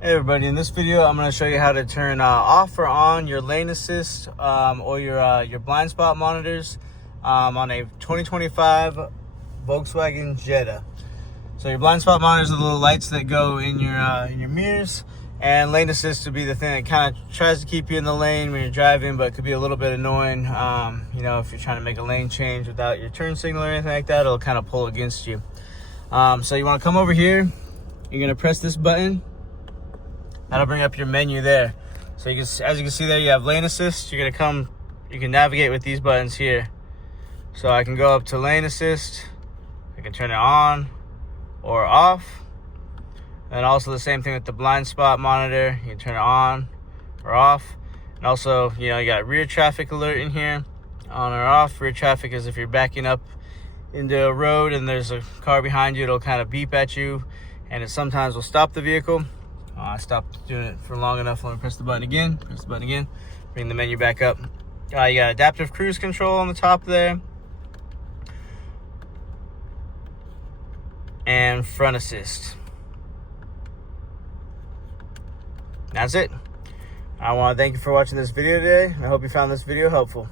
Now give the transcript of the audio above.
Hey everybody, in this video I'm going to show you how to turn off or on your lane assist or your blind spot monitors on a 2025 Volkswagen Jetta. So your blind spot monitors are the little lights that go in your mirrors, and lane assist would be the thing that kind of tries to keep you in the lane when you're driving, but it could be a little bit annoying. If you're trying to make a lane change without your turn signal or anything like that, it'll kind of pull against you. So you want to come over here, you're going to press this button. That'll bring up your menu there. So as you can see there, you have lane assist. You can navigate with these buttons here. So I can go up to lane assist. I can turn it on or off. And also the same thing with the blind spot monitor. You can turn it on or off. And also, you got rear traffic alert in here, on or off. Rear traffic is if you're backing up into a road and there's a car behind you, it'll kind of beep at you, and it sometimes will stop the vehicle. I stopped doing it for long enough. Let me press the button again. Bring the menu back up. You got adaptive cruise control on the top there. And front assist. That's it. I want to thank you for watching this video today. I hope you found this video helpful.